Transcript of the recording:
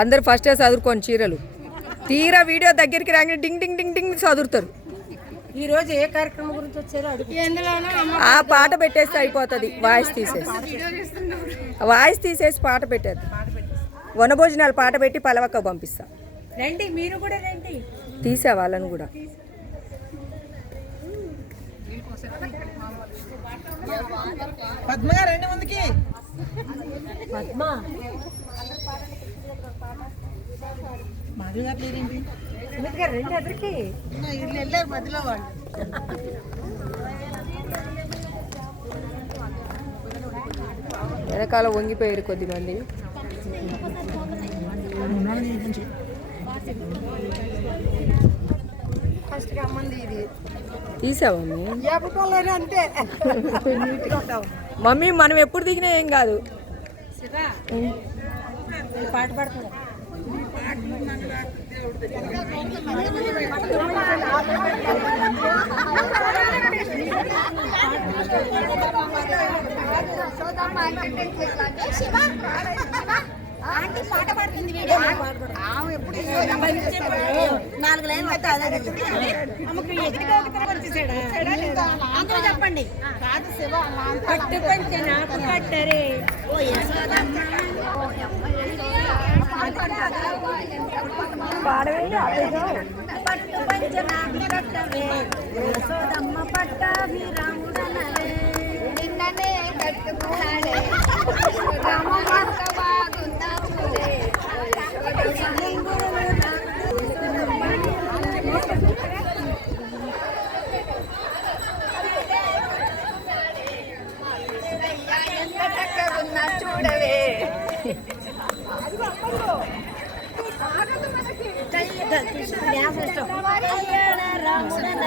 అందరు ఫస్టే చదువుకోండి చీరలు. తీరా వీడియో దగ్గరికి రాగానే డింగ్ డింగ్ డింగ్ డింగ్ చదువుతారు. ఈ రోజు ఏ కార్యక్రమం గురించి వచ్చారో అడుగు. ఆ పాట పెట్టేస్తే అయిపోతుంది. వాయిస్ తీసేసి పాట పెట్టేది. వనభోజనాలు పాట పెట్టి పలవక్క పంపిస్తా. రండి, మీరు కూడా రండి. తీసా వాళ్ళని కూడా. పద్మగా రండి ముందుకి. పద్మ మాధవి గారు లేరండి. రండి ఎదురికి. ఇల్లు వెళ్ళారు మధ్యలో వాళ్ళు. వెనకాల వంగిపోయారు కొద్దిమంది. తీసావా అంతే మమ్మీ? మనం ఎప్పుడు దిగినా ఏం కాదు. పాట పాడుతున్నా. పాట పాడుతుంది. నాలుగు లైన్లు అయితే అదే అందరూ చెప్పండి. పట్టు పంచ నాకు కట్టరే ఓ పట్టు పంచ నాకు కట్టవే యశోదమ్మ పట్టాభి రాముడనవే నిన్ననే కట్టుకున్నాడే చూడవే రాముడన